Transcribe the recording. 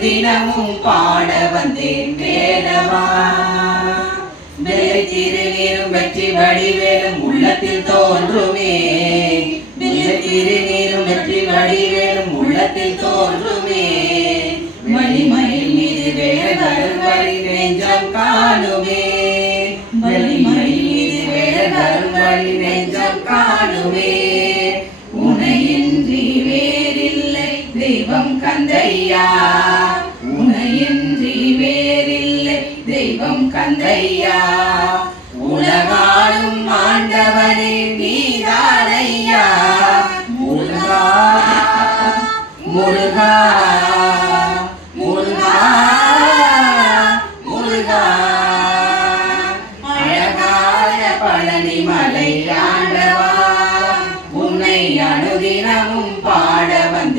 தினமும் பாட வந்தேன் வேலவா வெள்ளை திருநீரும் வெற்றி வடிவேலும் உள்ளத்தில் தோன்றுமே. திருநீரும் வெற்றி வடிவேலும் உள்ளத்தில் தோன்றுமே. மணிமயில் மீது வேலர் வழி நெஞ்சம் காணுமே. மணிமயில் மீது வேலர் வழி நெஞ்சம் காணுமே. உனையின்றி வேறில்லை தெய்வம் கந்தையா? தெய்வம் கந்தையா. உலகாலும் ஆண்டவரே நீதானையா. முருகா முருகா முருகா முருகா. அழகாய பழனி மலை ஆண்டவா. உன்னை அணுதினமும் பாட வந்த